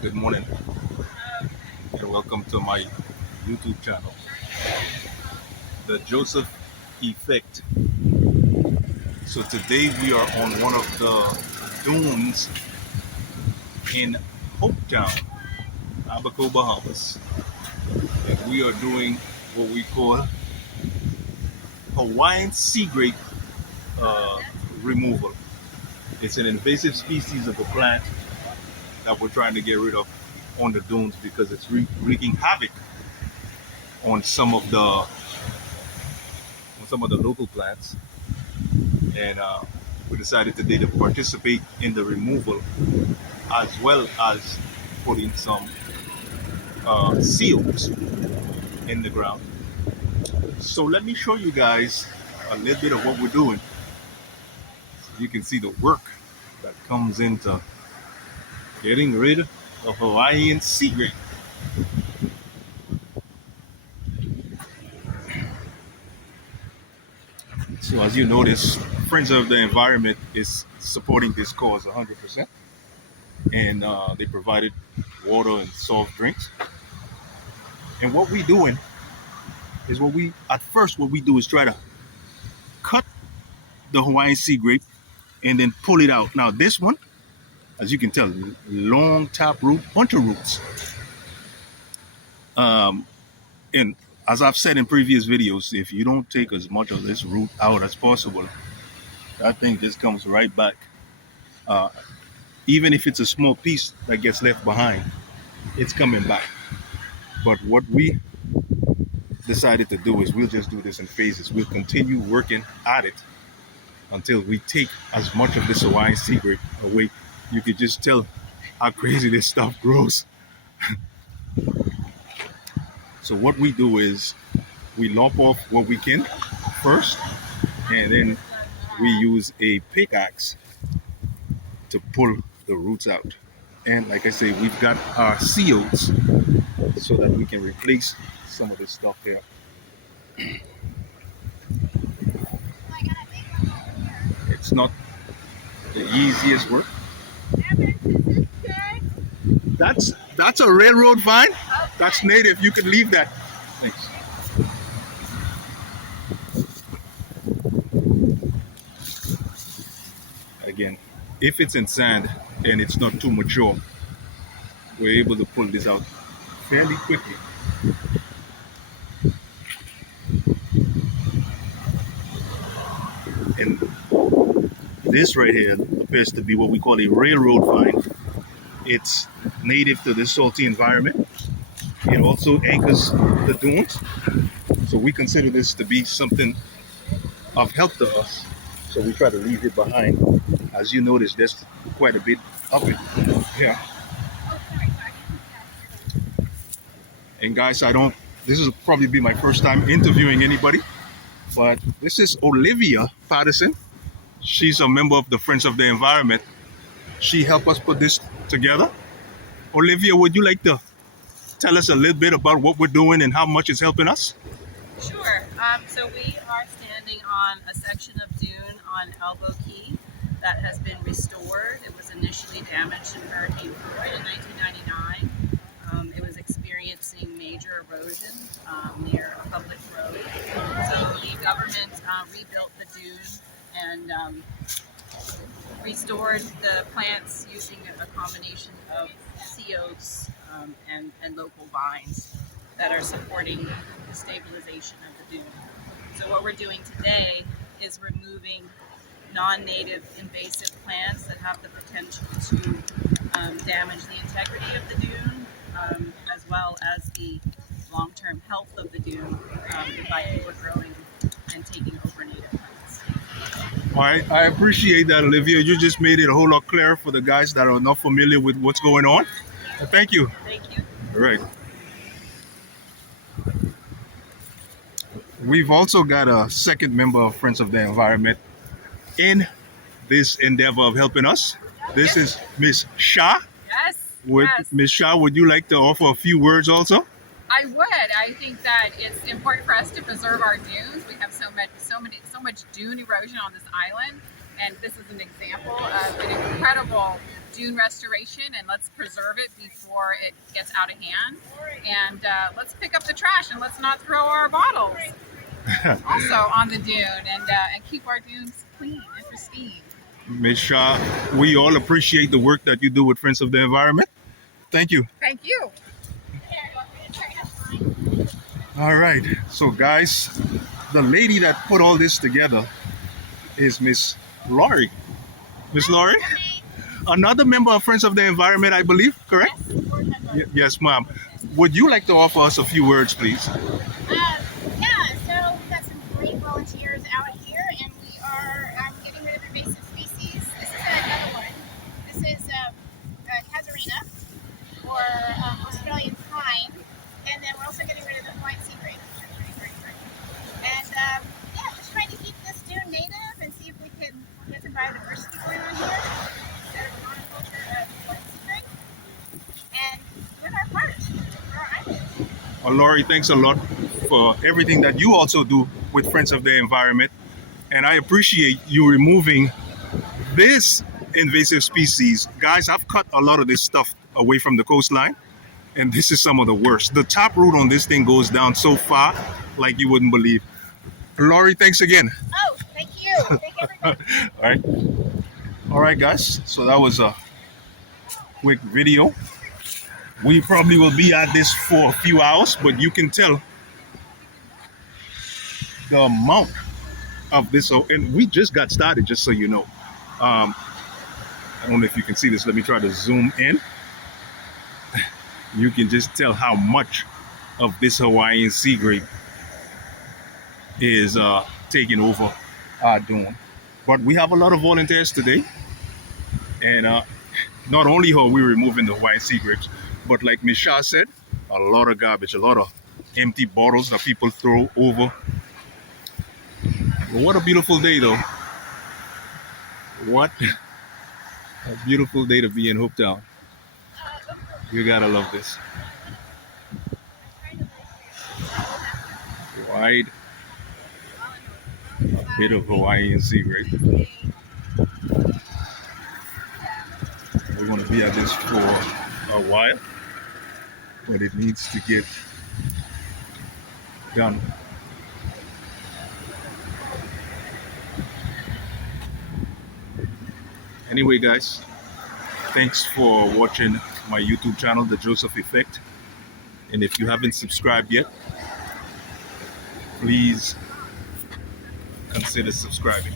Good morning and welcome to my YouTube channel, The Joseph Effect. So today we are on one of the dunes in Hopetown, Abaco, Bahamas. And we are doing what we call Hawaiian sea grape removal. It's an invasive species of a plant that we're trying to get rid of on the dunes because it's wreaking havoc on some of the local plants, and we decided today to participate in the removal as well as putting some seals in the ground. So let me show you guys a little bit of what we're doing. So you can see the work that comes into getting rid of Hawaiian sea grape. So as you notice, Friends of the Environment is supporting this cause 100%, and they provided water and soft drinks. And what we doing is what we do is try to cut the Hawaiian sea grape and then pull it out. Now this one, as you can tell, long tap root, hunter roots. And as I've said in previous videos, if you don't take as much of this root out as possible, that thing just comes right back. Uh, Even if it's a small piece that gets left behind, it's coming back. But what we decided to do is we'll just do this in phases. We'll continue working at it until we take as much of this Hawaiian sea grape away. You could just tell how crazy this stuff grows. So what we do is we lop off what we can first, and then we use a pickaxe to pull the roots out. And like I say, we've got our seals so that we can replace some of this stuff here. It's not the easiest work. That's a railroad vine. That's native. You can leave that. Thanks. Again, if it's in sand and it's not too mature, we're able to pull this out fairly quickly. And this right here appears to be what we call a railroad vine. It's native to this salty environment. It also anchors the dunes. So we consider this to be something of help to us. So we try to leave it behind. As you notice, there's quite a bit of it here. And guys, this will probably be my first time interviewing anybody, but this is Olivia Patterson. She's a member of the Friends of the Environment. She helped us put this together. Olivia, would you like to tell us a little bit about what we're doing and how much it's helping us? Sure. So we are standing on a section of dune on Elbow Key that has been restored. It was initially damaged in Hurricane Floyd in 1999. It was experiencing major erosion near a public road. So the government rebuilt the dune and restored the plants using a combination of COs and local vines that are supporting the stabilization of the dune. So what we're doing today is removing non-native invasive plants that have the potential to damage the integrity of the dune, as well as the long-term health of the dune by overgrowing and taking over native plants. All right, I appreciate that, Olivia. You just made it a whole lot clearer for the guys that are not familiar with what's going on. Thank you. Thank you. All right. We've also got a second member of Friends of the Environment in this endeavor of helping us. This is Miss Shah. Yes. Miss Shah, would you like to offer a few words also? I would. I think that it's important for us to preserve our dunes. We have so much dune erosion on this island And this is an example of an incredible dune restoration, and let's preserve it before it gets out of hand. And let's pick up the trash and let's not throw our bottles also on the dune, and keep our dunes clean and pristine. Ms. Shah, we all appreciate the work that you do with Friends of the Environment. Thank you. Thank you. All right. So, guys, the lady that put all this together is Miss Laurie. Miss Laurie, another member of Friends of the Environment, I believe, correct? Yes, ma'am. Would you like to offer us a few words, please? Yeah, so we've got some great volunteers out here, and we are getting rid of invasive species. This is another one. This is Casuarina, or Australian pine, and then we're also getting rid of the white sea grape, which is pretty great. And yeah, just trying to keep this dune native and see if we can get some biodiversity going on here instead of monoculture of white sea grape, and with our part for our island. Well, Laurie, thanks a lot for everything that you also do with Friends of the Environment. And I appreciate you removing this invasive species. Guys, I've cut a lot of this stuff away from the coastline, and this is some of the worst. The top root on this thing goes down so far, like you wouldn't believe. Laurie, thanks again. Oh, thank you. Thank everybody. All right. All right, guys. So that was a quick video. We probably will be at this for a few hours, but you can tell the amount of this. And we just got started, just so you know. I don't know if you can see this. Let me try to zoom in. You can just tell how much of this Hawaiian sea grape is taking over our dune. But we have a lot of volunteers today, and not only are we removing the Hawaiian sea grapes, but like Ms. Shah said, a lot of garbage, a lot of empty bottles that people throw over. But what a beautiful day, though. What a beautiful day to be in Hopetown. You gotta love this. Wide, a bit of Hawaiian sea grape. We're gonna be at this for a while, but it needs to get done. Anyway, guys, thanks for watching my YouTube channel, The Joseph Effect. And if you haven't subscribed yet, please consider subscribing.